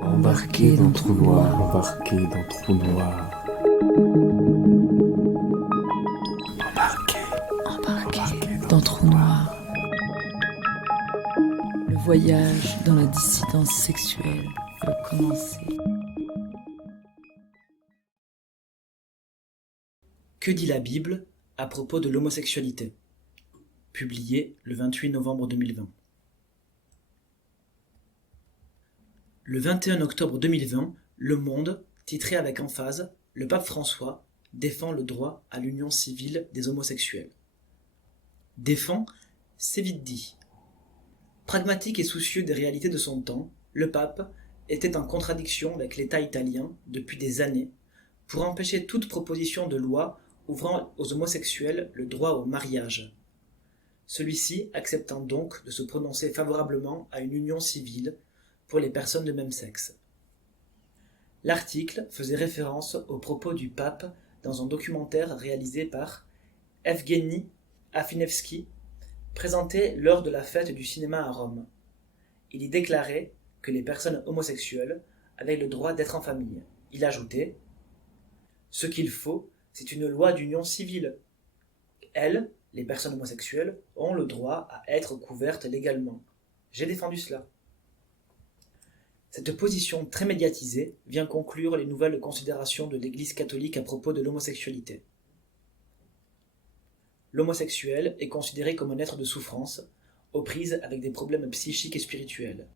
Embarqué dans trou noir, embarqué dans trou noir. Embarqué dans trou noir. Le voyage dans la dissidence sexuelle peut commencer. Que dit la Bible à propos de l'homosexualité ? Publié le 28 novembre 2020. Le 21 octobre 2020, Le Monde titrait avec emphase « Le pape François défend le droit à l'union civile des homosexuels ». Défend, c'est vite dit. Pragmatique et soucieux des réalités de son temps, le pape était en contradiction avec l'État italien depuis des années pour empêcher toute proposition de loi ouvrant aux homosexuels le droit au mariage. Celui-ci acceptant donc de se prononcer favorablement à une union civile pour les personnes de même sexe. L'article faisait référence aux propos du pape dans un documentaire réalisé par Evgueni Afinevski, présenté lors de la fête du cinéma à Rome. Il y déclarait que les personnes homosexuelles avaient le droit d'être en famille. Il ajoutait « Ce qu'il faut, c'est une loi d'union civile. Elles, les personnes homosexuelles, ont le droit à être couvertes légalement. J'ai défendu cela. » Cette position très médiatisée vient conclure les nouvelles considérations de l'Église catholique à propos de l'homosexualité. L'homosexuel est considéré comme un être de souffrance, aux prises avec des problèmes psychiques et spirituels.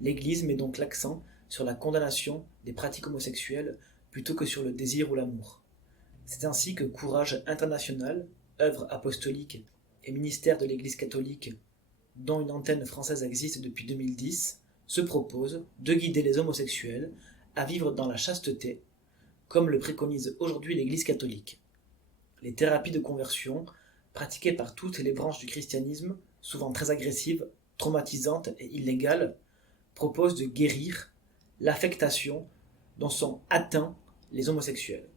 L'Église met donc l'accent sur la condamnation des pratiques homosexuelles plutôt que sur le désir ou l'amour. C'est ainsi que Courage International, œuvre apostolique et ministère de l'Église catholique, dont une antenne française existe depuis 2010, se propose de guider les homosexuels à vivre dans la chasteté, comme le préconise aujourd'hui l'Église catholique. Les thérapies de conversion, pratiquées par toutes les branches du christianisme, souvent très agressives, traumatisantes et illégales, proposent de guérir l'affectation dont sont atteints les homosexuels.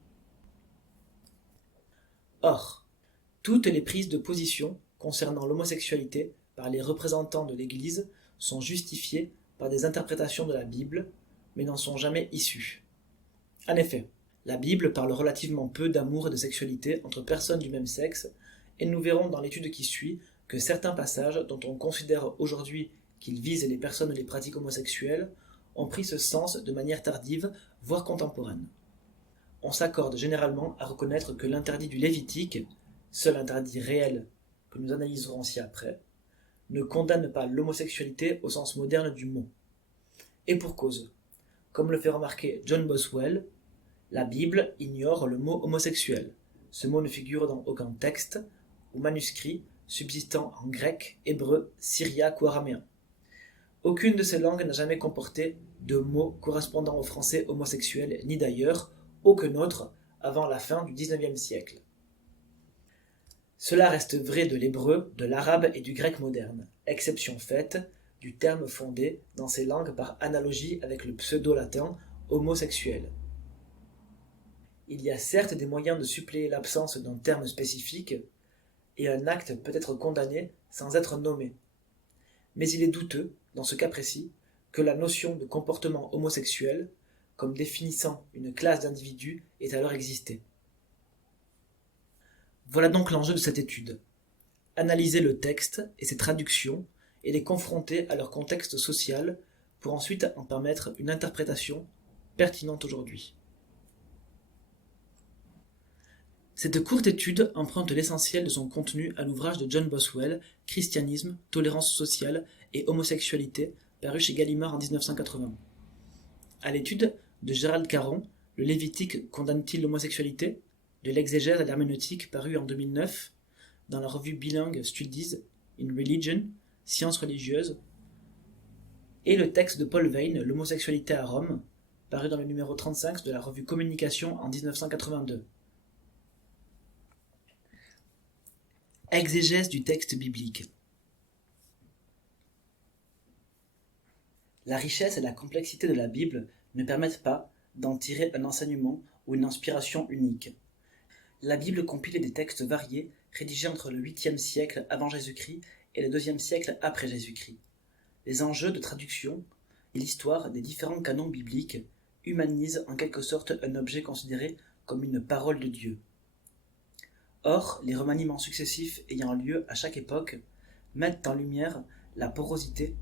Or, toutes les prises de position concernant l'homosexualité par les représentants de l'Église sont justifiées par des interprétations de la Bible, mais n'en sont jamais issues. En effet, la Bible parle relativement peu d'amour et de sexualité entre personnes du même sexe, et nous verrons dans l'étude qui suit que certains passages dont on considère aujourd'hui qu'ils visent les personnes et les pratiques homosexuelles ont pris ce sens de manière tardive, voire contemporaine. On s'accorde généralement à reconnaître que l'interdit du Lévitique, seul interdit réel que nous analyserons ci-après, ne condamne pas l'homosexualité au sens moderne du mot. Et pour cause. Comme le fait remarquer John Boswell, la Bible ignore le mot homosexuel. Ce mot ne figure dans aucun texte ou manuscrit subsistant en grec, hébreu, syriaque ou araméen. Aucune de ces langues n'a jamais comporté de mots correspondant au français homosexuel, ni d'ailleurs aucun autre avant la fin du XIXe siècle. Cela reste vrai de l'hébreu, de l'arabe et du grec moderne, exception faite du terme fondé dans ces langues par analogie avec le pseudo-latin homosexuel. Il y a certes des moyens de suppléer l'absence d'un terme spécifique, et un acte peut être condamné sans être nommé. Mais il est douteux, dans ce cas précis, que la notion de comportement homosexuel, comme définissant une classe d'individus, ait alors existé. Voilà donc l'enjeu de cette étude. Analyser le texte et ses traductions et les confronter à leur contexte social pour ensuite en permettre une interprétation pertinente aujourd'hui. Cette courte étude emprunte l'essentiel de son contenu à l'ouvrage de John Boswell, Christianisme, tolérance sociale et homosexualité, paru chez Gallimard en 1980. À l'étude de Gérald Caron, Le Lévitique condamne-t-il l'homosexualité ? De l'exégèse à l'herméneutique, paru en 2009 dans la revue bilingue Studies in Religion, Sciences religieuses, et le texte de Paul Veyne, L'homosexualité à Rome, paru dans le numéro 35 de la revue Communication en 1982. Exégèse du texte biblique. La richesse et la complexité de la Bible ne permettent pas d'en tirer un enseignement ou une inspiration unique. La Bible compile des textes variés rédigé entre le 8e siècle avant Jésus-Christ et le 2e siècle après Jésus-Christ. Les enjeux de traduction et l'histoire des différents canons bibliques humanisent en quelque sorte un objet considéré comme une parole de Dieu. Or, les remaniements successifs ayant lieu à chaque époque mettent en lumière la porosité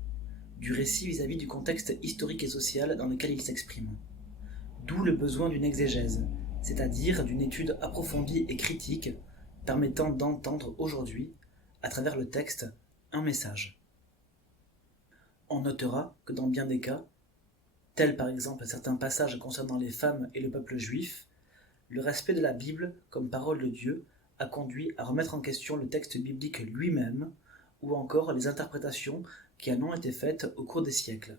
du récit vis-à-vis du contexte historique et social dans lequel il s'exprime. D'où le besoin d'une exégèse, c'est-à-dire d'une étude approfondie et critique permettant d'entendre aujourd'hui, à travers le texte, un message. On notera que dans bien des cas, tels par exemple certains passages concernant les femmes et le peuple juif, le respect de la Bible comme parole de Dieu a conduit à remettre en question le texte biblique lui-même, ou encore les interprétations qui en ont été faites au cours des siècles.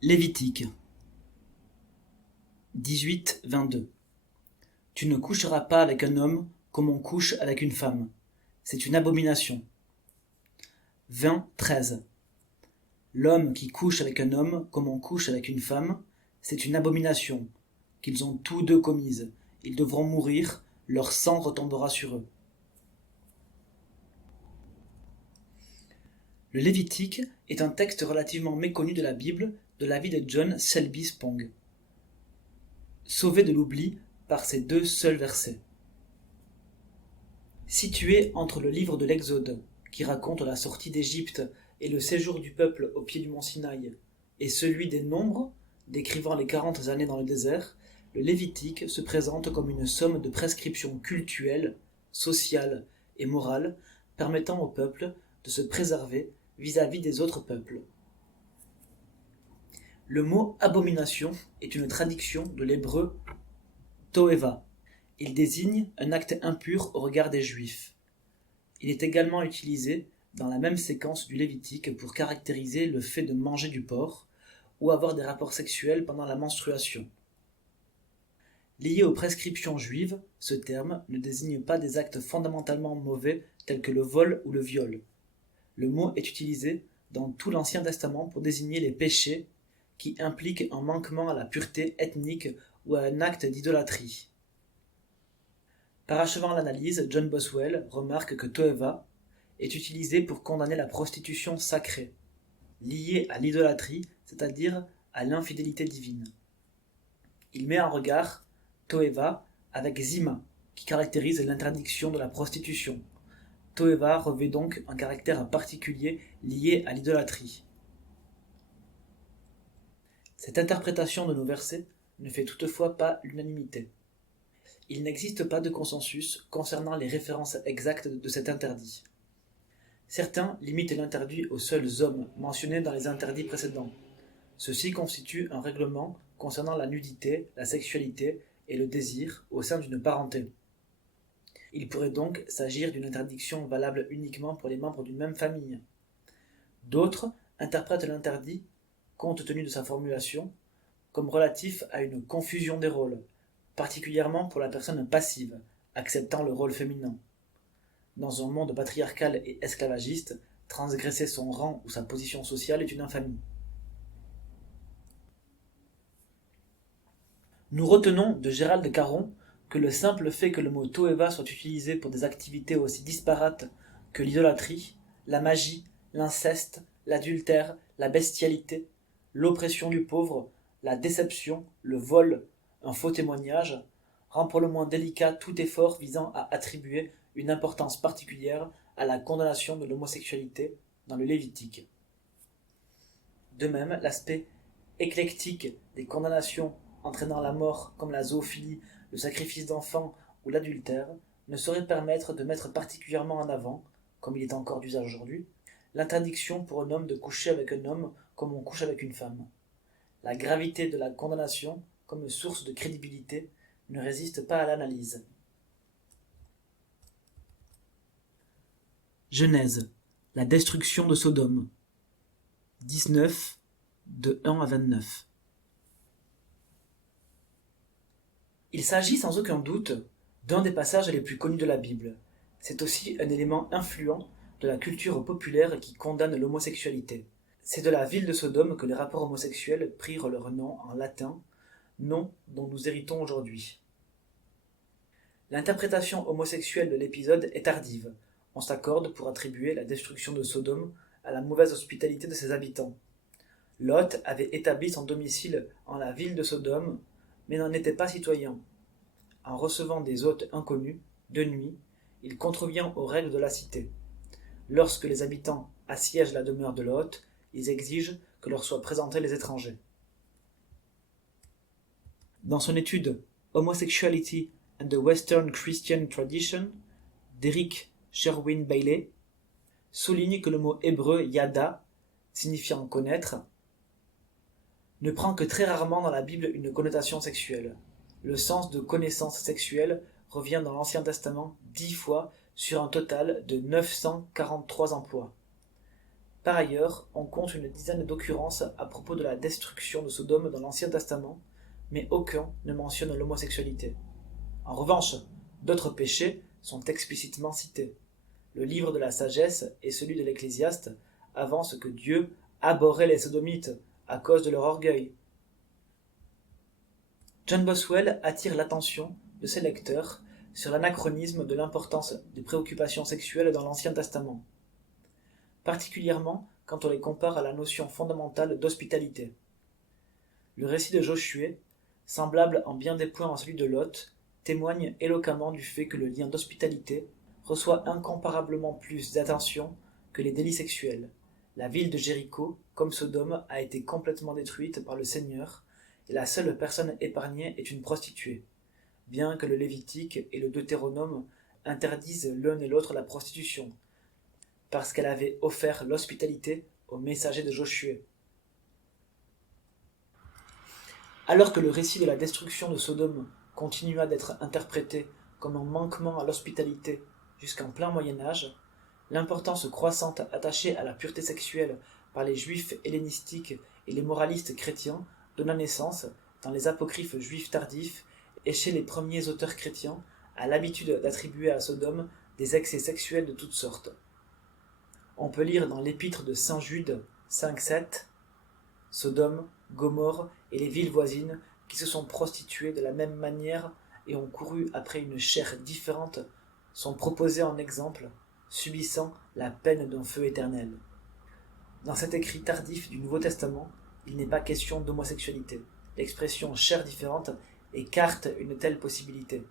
Lévitique 18-22. Tu ne coucheras pas avec un homme comme on couche avec une femme. C'est une abomination. 20-13. L'homme qui couche avec un homme comme on couche avec une femme, c'est une abomination qu'ils ont tous deux commise. Ils devront mourir, leur sang retombera sur eux. Le Lévitique est un texte relativement méconnu de la Bible de la vie de John Selby Spong, sauvé de l'oubli par ces deux seuls versets. Situé entre le livre de l'Exode, qui raconte la sortie d'Égypte et le séjour du peuple au pied du mont Sinaï, et celui des Nombres, décrivant les 40 années dans le désert, le Lévitique se présente comme une somme de prescriptions cultuelles, sociales et morales permettant au peuple de se préserver vis-à-vis des autres peuples. Le mot abomination est une traduction de l'hébreu toeva. Il désigne un acte impur au regard des Juifs. Il est également utilisé dans la même séquence du Lévitique pour caractériser le fait de manger du porc ou avoir des rapports sexuels pendant la menstruation. Lié aux prescriptions juives, ce terme ne désigne pas des actes fondamentalement mauvais tels que le vol ou le viol. Le mot est utilisé dans tout l'Ancien Testament pour désigner les péchés qui impliquent un manquement à la pureté ethnique ou à un acte d'idolâtrie. Parachevant l'analyse, John Boswell remarque que toeva est utilisé pour condamner la prostitution sacrée, liée à l'idolâtrie, c'est-à-dire à l'infidélité divine. Il met en regard toeva avec zima, qui caractérise l'interdiction de la prostitution. Toeva revêt donc un caractère particulier lié à l'idolâtrie. Cette interprétation de nos versets ne fait toutefois pas l'unanimité. Il n'existe pas de consensus concernant les références exactes de cet interdit. Certains limitent l'interdit aux seuls hommes mentionnés dans les interdits précédents. Ceci constitue un règlement concernant la nudité, la sexualité et le désir au sein d'une parenté. Il pourrait donc s'agir d'une interdiction valable uniquement pour les membres d'une même famille. D'autres interprètent l'interdit, compte tenu de sa formulation, comme relatif à une confusion des rôles, particulièrement pour la personne passive, acceptant le rôle féminin. Dans un monde patriarcal et esclavagiste, transgresser son rang ou sa position sociale est une infamie. Nous retenons de Gérald Caron que le simple fait que le mot toeva soit utilisé pour des activités aussi disparates que l'idolâtrie, la magie, l'inceste, l'adultère, la bestialité, l'oppression du pauvre, la déception, le vol, un faux témoignage, rend pour le moins délicat tout effort visant à attribuer une importance particulière à la condamnation de l'homosexualité dans le Lévitique. De même, l'aspect éclectique des condamnations entraînant la mort comme la zoophilie, le sacrifice d'enfants ou l'adultère ne saurait permettre de mettre particulièrement en avant, comme il est encore d'usage aujourd'hui, l'interdiction pour un homme de coucher avec un homme comme on couche avec une femme. La gravité de la condamnation, comme source de crédibilité, ne résiste pas à l'analyse. Genèse, la destruction de Sodome. 19, de 1 à 29. Il s'agit sans aucun doute d'un des passages les plus connus de la Bible. C'est aussi un élément influent de la culture populaire qui condamne l'homosexualité. C'est de la ville de Sodome que les rapports homosexuels prirent leur nom en latin, nom dont nous héritons aujourd'hui. L'interprétation homosexuelle de l'épisode est tardive. On s'accorde pour attribuer la destruction de Sodome à la mauvaise hospitalité de ses habitants. Lot avait établi son domicile en la ville de Sodome, mais n'en était pas citoyen. En recevant des hôtes inconnus, de nuit, il contrevient aux règles de la cité. Lorsque les habitants assiègent la demeure de l'hôte, ils exigent que leur soient présentés les étrangers. Dans son étude Homosexuality and the Western Christian Tradition, d'Eric Sherwin Bailey souligne que le mot hébreu yada, signifiant connaître, ne prend que très rarement dans la Bible une connotation sexuelle. Le sens de connaissance sexuelle revient dans l'Ancien Testament 10 fois sur un total de 943 emplois. Par ailleurs, on compte une dizaine d'occurrences à propos de la destruction de Sodome dans l'Ancien Testament, mais aucun ne mentionne l'homosexualité. En revanche, d'autres péchés sont explicitement cités. Le livre de la sagesse et celui de l'Ecclésiaste avancent que Dieu abhorrait les sodomites à cause de leur orgueil. John Boswell attire l'attention de ses lecteurs sur l'anachronisme de l'importance des préoccupations sexuelles dans l'Ancien Testament, particulièrement quand on les compare à la notion fondamentale d'hospitalité. Le récit de Josué, semblable en bien des points à celui de Lot, témoigne éloquemment du fait que le lien d'hospitalité reçoit incomparablement plus d'attention que les délits sexuels. La ville de Jéricho, comme Sodome, a été complètement détruite par le Seigneur, et la seule personne épargnée est une prostituée, bien que le Lévitique et le Deutéronome interdisent l'un et l'autre la prostitution, parce qu'elle avait offert l'hospitalité aux messagers de Josué. Alors que le récit de la destruction de Sodome continua d'être interprété comme un manquement à l'hospitalité jusqu'en plein Moyen-Âge, l'importance croissante attachée à la pureté sexuelle par les juifs hellénistiques et les moralistes chrétiens donna naissance, dans les apocryphes juifs tardifs et chez les premiers auteurs chrétiens, à l'habitude d'attribuer à Sodome des excès sexuels de toutes sortes. On peut lire dans l'épître de saint Jude 5,7 « Sodome, Gomorrhe et les villes voisines qui se sont prostituées de la même manière et ont couru après une chair différente sont proposées en exemple, subissant la peine d'un feu éternel. » Dans cet écrit tardif du Nouveau Testament, il n'est pas question d'homosexualité. L'expression « chair différente » écarte une telle possibilité.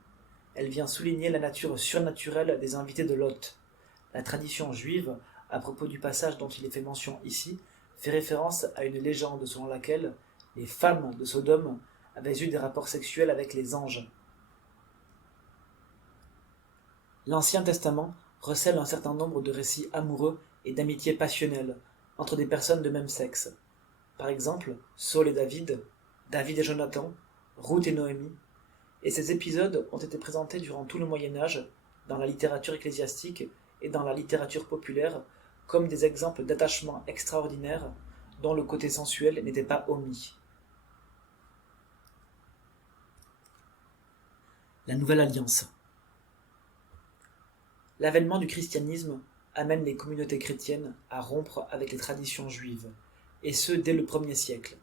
Elle vient souligner la nature surnaturelle des invités de Lot. La tradition juive, à propos du passage dont il est fait mention ici, fait référence à une légende selon laquelle les femmes de Sodome avaient eu des rapports sexuels avec les anges. L'Ancien Testament recèle un certain nombre de récits amoureux et d'amitié passionnelle entre des personnes de même sexe. Par exemple, Saul et David, David et Jonathan, Ruth et Noémie, et ces épisodes ont été présentés durant tout le Moyen-Âge, dans la littérature ecclésiastique et dans la littérature populaire, comme des exemples d'attachement extraordinaire dont le côté sensuel n'était pas omis. La Nouvelle Alliance. L'avènement du christianisme amène les communautés chrétiennes à rompre avec les traditions juives, et ce dès le 1er siècle.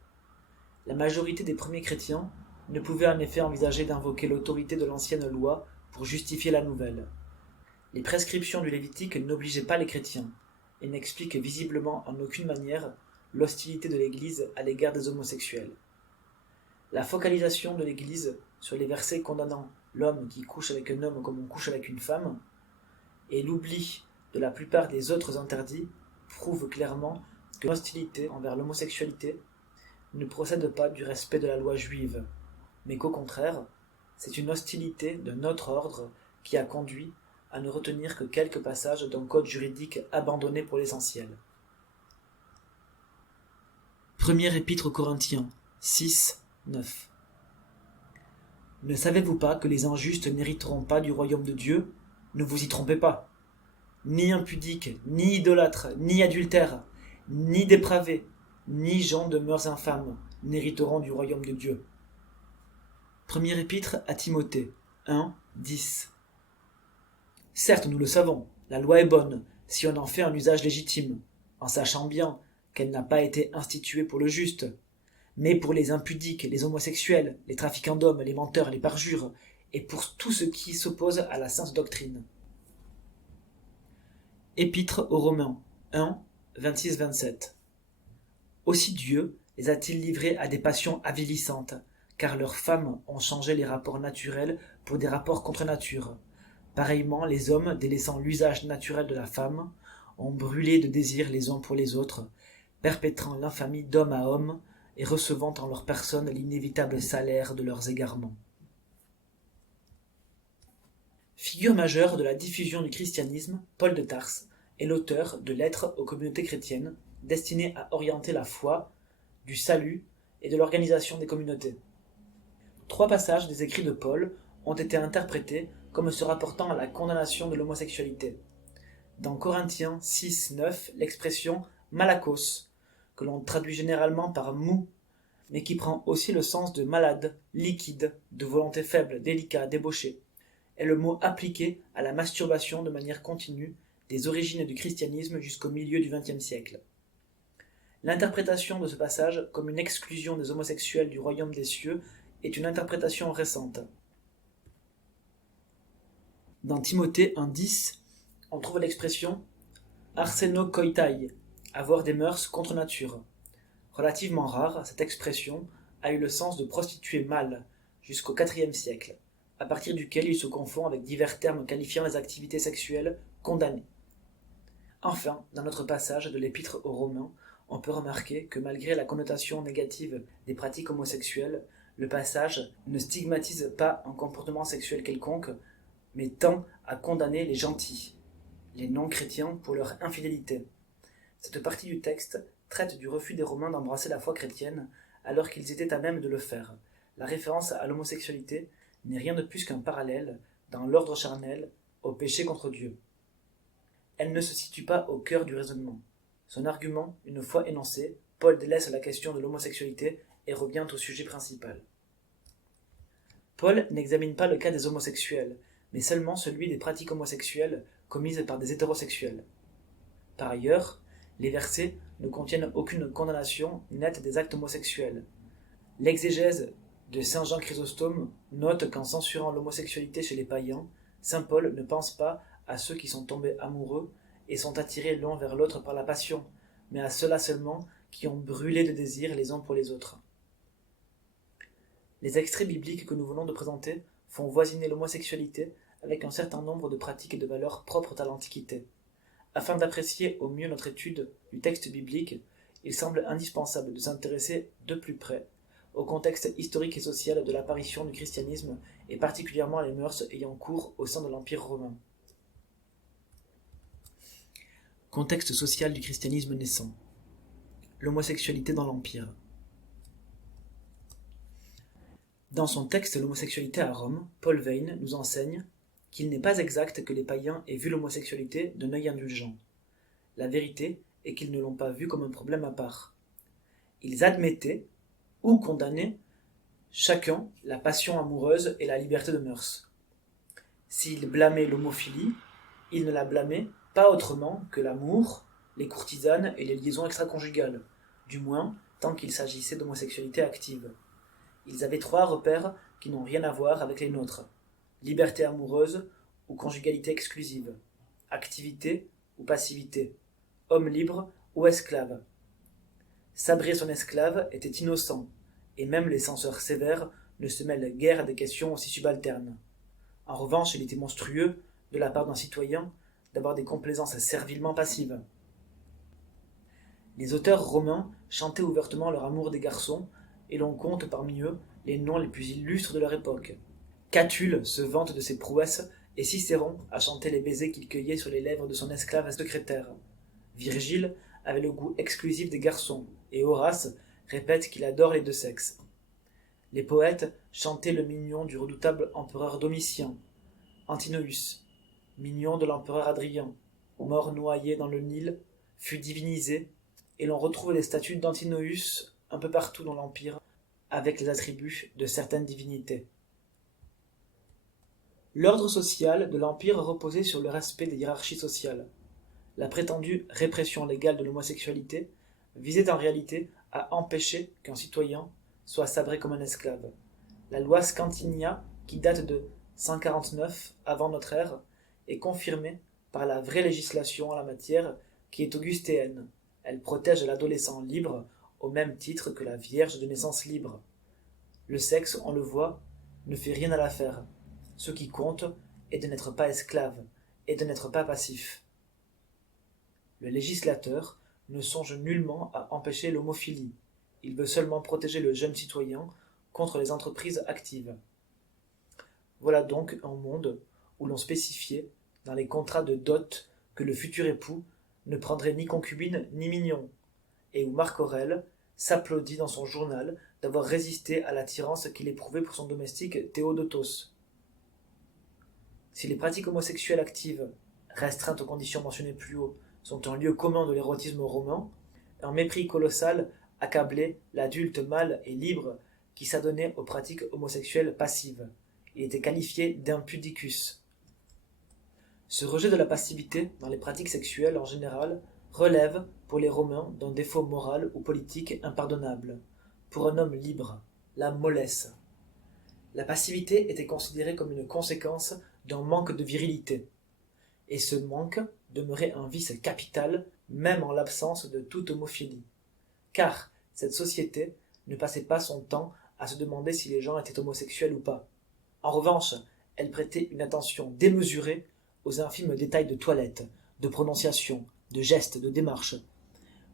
La majorité des premiers chrétiens ne pouvaient en effet envisager d'invoquer l'autorité de l'ancienne loi pour justifier la nouvelle. Les prescriptions du Lévitique n'obligeaient pas les chrétiens, et n'expliquent visiblement en aucune manière l'hostilité de l'Église à l'égard des homosexuels. La focalisation de l'Église sur les versets condamnant l'homme qui couche avec un homme comme on couche avec une femme, et l'oubli de la plupart des autres interdits prouvent clairement que l'hostilité envers l'homosexualité ne procède pas du respect de la loi juive, mais qu'au contraire, c'est une hostilité d'un autre ordre qui a conduit à ne retenir que quelques passages d'un code juridique abandonné pour l'essentiel. Première épître aux Corinthiens 6, 9. Ne savez-vous pas que les injustes n'hériteront pas du royaume de Dieu ? Ne vous y trompez pas. Ni impudiques, ni idolâtres, ni adultères, ni dépravés, ni gens de mœurs infâmes n'hériteront du royaume de Dieu. Première épître à Timothée 1, 10. Certes, nous le savons, la loi est bonne si on en fait un usage légitime, en sachant bien qu'elle n'a pas été instituée pour le juste. Mais pour les impudiques, les homosexuels, les trafiquants d'hommes, les menteurs, les parjures, et pour tout ce qui s'oppose à la sainte doctrine. Épître aux Romains 1, 26-27. Aussi Dieu les a-t-il livrés à des passions avilissantes, car leurs femmes ont changé les rapports naturels pour des rapports contre nature. Pareillement, les hommes, délaissant l'usage naturel de la femme, ont brûlé de désir les uns pour les autres, perpétrant l'infamie d'homme à homme et recevant en leur personne l'inévitable salaire de leurs égarements. Figure majeure de la diffusion du christianisme, Paul de Tarse est l'auteur de Lettres aux communautés chrétiennes, destinées à orienter la foi, du salut et de l'organisation des communautés. 3 passages des écrits de Paul ont été interprétés comme se rapportant à la condamnation de l'homosexualité. Dans Corinthiens 6, 9, l'expression « malakos », que l'on traduit généralement par « mou », mais qui prend aussi le sens de malade, liquide, de volonté faible, délicat, débauché, est le mot appliqué à la masturbation de manière continue des origines du christianisme jusqu'au milieu du XXe siècle. L'interprétation de ce passage comme une exclusion des homosexuels du royaume des cieux est une interprétation récente. Dans Timothée 1,10, on trouve l'expression « arsenokoitai », avoir des mœurs contre nature. Relativement rare, cette expression a eu le sens de prostituée mâle jusqu'au IVe siècle, à partir duquel il se confond avec divers termes qualifiant les activités sexuelles condamnées. Enfin, dans notre passage de l'Épître aux Romains, on peut remarquer que malgré la connotation négative des pratiques homosexuelles, le passage ne stigmatise pas un comportement sexuel quelconque, mais tend à condamner les gentils, les non-chrétiens pour leur infidélité. Cette partie du texte traite du refus des Romains d'embrasser la foi chrétienne alors qu'ils étaient à même de le faire. La référence à l'homosexualité n'est rien de plus qu'un parallèle, dans l'ordre charnel, au péché contre Dieu. Elle ne se situe pas au cœur du raisonnement. Son argument, une fois énoncé, Paul délaisse la question de l'homosexualité et revient au sujet principal. Paul n'examine pas le cas des homosexuels, mais seulement celui des pratiques homosexuelles commises par des hétérosexuels. Par ailleurs, les versets ne contiennent aucune condamnation nette des actes homosexuels. L'exégèse de saint Jean Chrysostome note qu'en censurant l'homosexualité chez les païens, saint Paul ne pense pas à ceux qui sont tombés amoureux et sont attirés l'un vers l'autre par la passion, mais à ceux-là seulement qui ont brûlé de désir les uns pour les autres. Les extraits bibliques que nous venons de présenter font voisiner l'homosexualité avec un certain nombre de pratiques et de valeurs propres à l'Antiquité. Afin d'apprécier au mieux notre étude du texte biblique, il semble indispensable de s'intéresser de plus près au contexte historique et social de l'apparition du christianisme et particulièrement les mœurs ayant cours au sein de l'Empire romain. Contexte social du christianisme naissant. L'homosexualité dans l'Empire. Dans son texte L'homosexualité à Rome, Paul Veyne nous enseigne qu'il n'est pas exact que les païens aient vu l'homosexualité d'un œil indulgent. La vérité est qu'ils ne l'ont pas vu comme un problème à part. Ils admettaient, ou condamnaient, chacun la passion amoureuse et la liberté de mœurs. S'ils blâmaient l'homophilie, ils ne la blâmaient pas autrement que l'amour, les courtisanes et les liaisons extraconjugales, du moins tant qu'il s'agissait d'homosexualité active. Ils avaient 3 repères qui n'ont rien à voir avec les nôtres: liberté amoureuse ou conjugalité exclusive, activité ou passivité, homme libre ou esclave. Sabrer son esclave était innocent, et même les censeurs sévères ne se mêlent guère à des questions aussi subalternes. En revanche, il était monstrueux, de la part d'un citoyen, d'avoir des complaisances servilement passives. Les auteurs romains chantaient ouvertement leur amour des garçons, et l'on compte parmi eux les noms les plus illustres de leur époque. Catulle se vante de ses prouesses, et Cicéron a chanté les baisers qu'il cueillait sur les lèvres de son esclave secrétaire. Virgile avait le goût exclusif des garçons, et Horace répète qu'il adore les 2 sexes. Les poètes chantaient le mignon du redoutable empereur Domitien, Antinoüs, mignon de l'empereur Adrien, mort noyé dans le Nil, fut divinisé, et l'on retrouve les statues d'Antinoüs un peu partout dans l'Empire, avec les attributs de certaines divinités. L'ordre social de l'Empire reposait sur le respect des hiérarchies sociales. La prétendue répression légale de l'homosexualité visait en réalité à empêcher qu'un citoyen soit sabré comme un esclave. La loi Scantinia, qui date de 149 avant notre ère, est confirmée par la vraie législation en la matière qui est augustéenne. Elle protège l'adolescent libre au même titre que la vierge de naissance libre. Le sexe, on le voit, ne fait rien à l'affaire. Ce qui compte est de n'être pas esclave et de n'être pas passif. Le législateur ne songe nullement à empêcher l'homophilie. Il veut seulement protéger le jeune citoyen contre les entreprises actives. Voilà donc un monde où l'on spécifiait, dans les contrats de dot, que le futur époux ne prendrait ni concubine ni mignon, et où Marc Aurèle s'applaudit dans son journal d'avoir résisté à l'attirance qu'il éprouvait pour son domestique Théodotos. Si les pratiques homosexuelles actives, restreintes aux conditions mentionnées plus haut, sont un lieu commun de l'érotisme romain, un mépris colossal accablait l'adulte mâle et libre qui s'adonnait aux pratiques homosexuelles passives. Il était qualifié d'impudicus. Ce rejet de la passivité dans les pratiques sexuelles en général relève, pour les Romains, d'un défaut moral ou politique impardonnable. Pour un homme libre, la mollesse. La passivité était considérée comme une conséquence d'un manque de virilité. Et ce manque demeurait un vice capital, même en l'absence de toute homophilie. Car cette société ne passait pas son temps à se demander si les gens étaient homosexuels ou pas. En revanche, elle prêtait une attention démesurée aux infimes détails de toilette, de prononciation, de gestes, de démarche,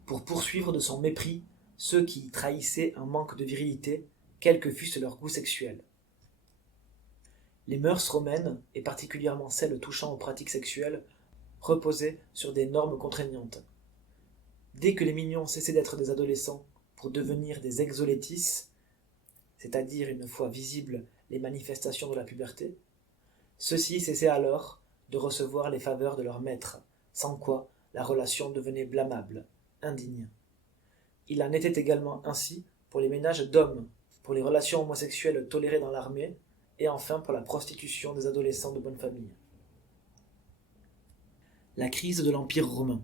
pour poursuivre de son mépris ceux qui trahissaient un manque de virilité, quel que fût leur goût sexuel. Les mœurs romaines, et particulièrement celles touchant aux pratiques sexuelles, reposaient sur des normes contraignantes. Dès que les mignons cessaient d'être des adolescents pour devenir des exolétis, c'est-à-dire une fois visibles les manifestations de la puberté, ceux-ci cessaient alors de recevoir les faveurs de leur maître, sans quoi la relation devenait blâmable, indigne. Il en était également ainsi pour les ménages d'hommes, pour les relations homosexuelles tolérées dans l'armée, et enfin pour la prostitution des adolescents de bonne famille. La crise de l'Empire romain.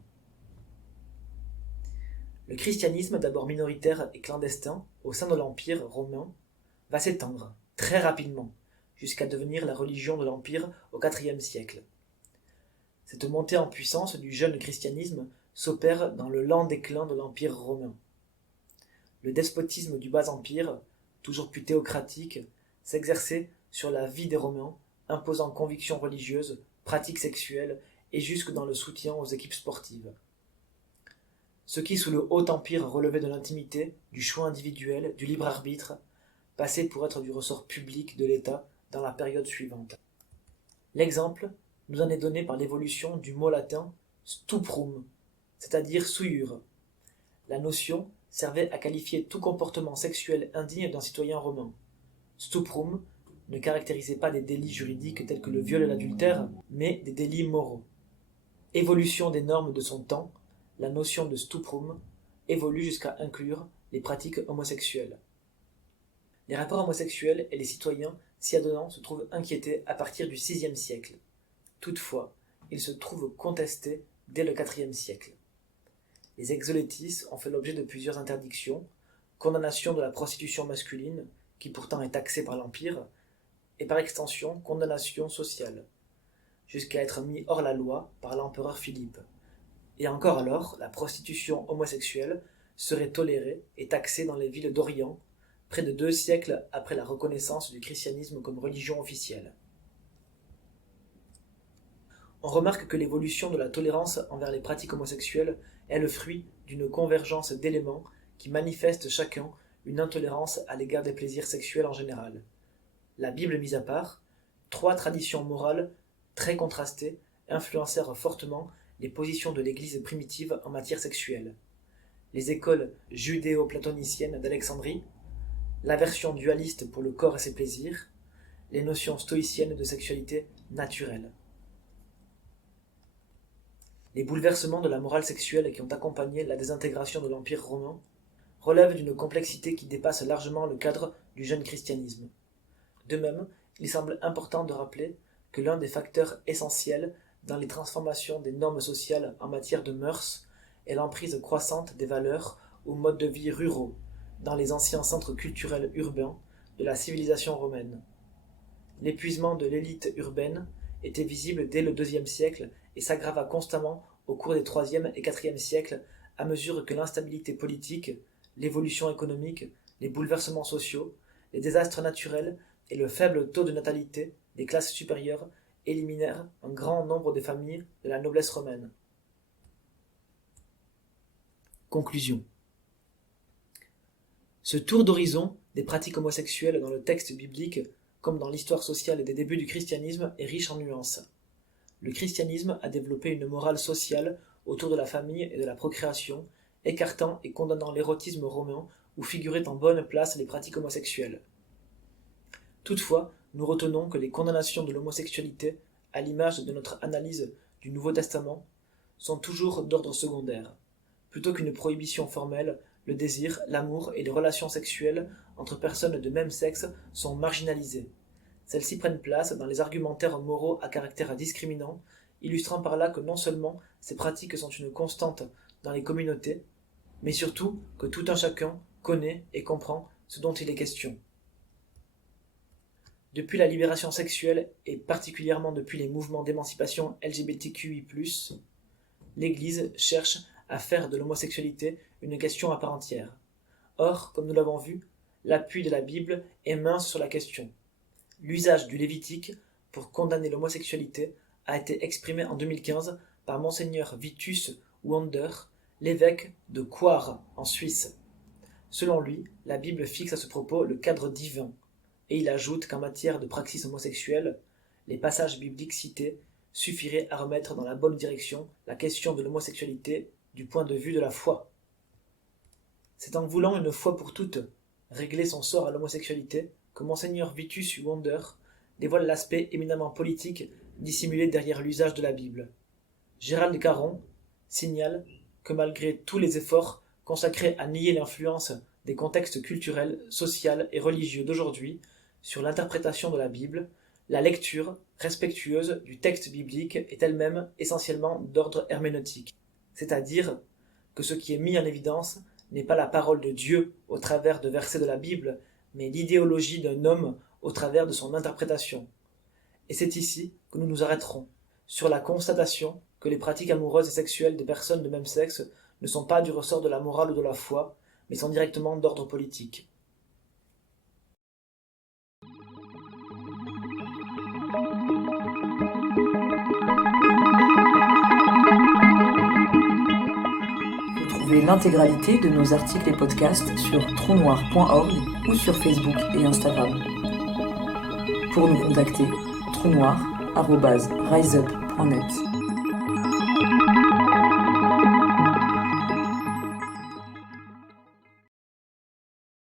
Le christianisme, d'abord minoritaire et clandestin au sein de l'Empire romain, va s'étendre très rapidement jusqu'à devenir la religion de l'Empire au IVe siècle. Cette montée en puissance du jeune christianisme s'opère dans le lent déclin de l'Empire romain. Le despotisme du bas-empire, toujours plus théocratique, s'exerçait sur la vie des Romains, imposant convictions religieuses, pratiques sexuelles et jusque dans le soutien aux équipes sportives. Ce qui, sous le Haut Empire, relevait de l'intimité, du choix individuel, du libre arbitre, passait pour être du ressort public de l'État dans la période suivante. L'exemple nous en est donné par l'évolution du mot latin stuprum, c'est-à-dire souillure. La notion servait à qualifier tout comportement sexuel indigne d'un citoyen romain. Stuprum ne caractérisait pas des délits juridiques tels que le viol et l'adultère, mais des délits moraux. Évolution des normes de son temps, la notion de stuprum évolue jusqu'à inclure les pratiques homosexuelles. Les rapports homosexuels et les citoyens s'y adonnant se trouvent inquiétés à partir du VIe siècle. Toutefois, ils se trouvent contestés dès le IVe siècle. Les exolétis ont fait l'objet de plusieurs interdictions, condamnation de la prostitution masculine, qui pourtant est taxée par l'Empire, et par extension condamnation sociale, jusqu'à être mis hors la loi par l'empereur Philippe. Et encore alors, la prostitution homosexuelle serait tolérée et taxée dans les villes d'Orient, près de 2 siècles après la reconnaissance du christianisme comme religion officielle. On remarque que l'évolution de la tolérance envers les pratiques homosexuelles est le fruit d'une convergence d'éléments qui manifestent chacun une intolérance à l'égard des plaisirs sexuels en général. La Bible mise à part, 3 traditions morales très contrastées influencèrent fortement les positions de l'Église primitive en matière sexuelle. Les écoles judéo-platoniciennes d'Alexandrie, l'aversion dualiste pour le corps et ses plaisirs, les notions stoïciennes de sexualité naturelle. Les bouleversements de la morale sexuelle qui ont accompagné la désintégration de l'Empire romain relèvent d'une complexité qui dépasse largement le cadre du jeune christianisme. De même, il semble important de rappeler que l'un des facteurs essentiels dans les transformations des normes sociales en matière de mœurs est l'emprise croissante des valeurs ou modes de vie ruraux, dans les anciens centres culturels urbains de la civilisation romaine. L'épuisement de l'élite urbaine était visible dès le IIe siècle et s'aggrava constamment au cours des IIIe et IVe siècles à mesure que l'instabilité politique, l'évolution économique, les bouleversements sociaux, les désastres naturels et le faible taux de natalité des classes supérieures éliminèrent un grand nombre des familles de la noblesse romaine. Conclusion. Ce tour d'horizon des pratiques homosexuelles dans le texte biblique, comme dans l'histoire sociale des débuts du christianisme, est riche en nuances. Le christianisme a développé une morale sociale autour de la famille et de la procréation, écartant et condamnant l'érotisme romain où figuraient en bonne place les pratiques homosexuelles. Toutefois, nous retenons que les condamnations de l'homosexualité, à l'image de notre analyse du Nouveau Testament, sont toujours d'ordre secondaire. Plutôt qu'une prohibition formelle, le désir, l'amour et les relations sexuelles entre personnes de même sexe sont marginalisées. Celles-ci prennent place dans les argumentaires moraux à caractère discriminant, illustrant par là que non seulement ces pratiques sont une constante dans les communautés, mais surtout que tout un chacun connaît et comprend ce dont il est question. Depuis la libération sexuelle et particulièrement depuis les mouvements d'émancipation LGBTQI+, l'Église cherche à faire de l'homosexualité une question à part entière. Or, comme nous l'avons vu, l'appui de la Bible est mince sur la question. L'usage du Lévitique pour condamner l'homosexualité a été exprimé en 2015 par Monseigneur Vitus Wander, l'évêque de Coire en Suisse. Selon lui, la Bible fixe à ce propos le cadre divin, et il ajoute qu'en matière de praxis homosexuelle, les passages bibliques cités suffiraient à remettre dans la bonne direction la question de l'homosexualité du point de vue de la foi. C'est en voulant une fois pour toutes régler son sort à l'homosexualité que Monseigneur Vitus Wander dévoile l'aspect éminemment politique dissimulé derrière l'usage de la Bible. Gérald Caron signale que malgré tous les efforts consacrés à nier l'influence des contextes culturels, sociaux et religieux d'aujourd'hui sur l'interprétation de la Bible, la lecture respectueuse du texte biblique est elle-même essentiellement d'ordre herméneutique, c'est-à-dire que ce qui est mis en évidence n'est pas la parole de Dieu au travers de versets de la Bible, mais l'idéologie d'un homme au travers de son interprétation. Et c'est ici que nous nous arrêterons, sur la constatation que les pratiques amoureuses et sexuelles des personnes de même sexe ne sont pas du ressort de la morale ou de la foi, mais sont directement d'ordre politique. Retrouvez l'intégralité de nos articles et podcasts sur trou-noir.org ou sur Facebook et Instagram. Pour nous contacter, trou-noir@riseup.net.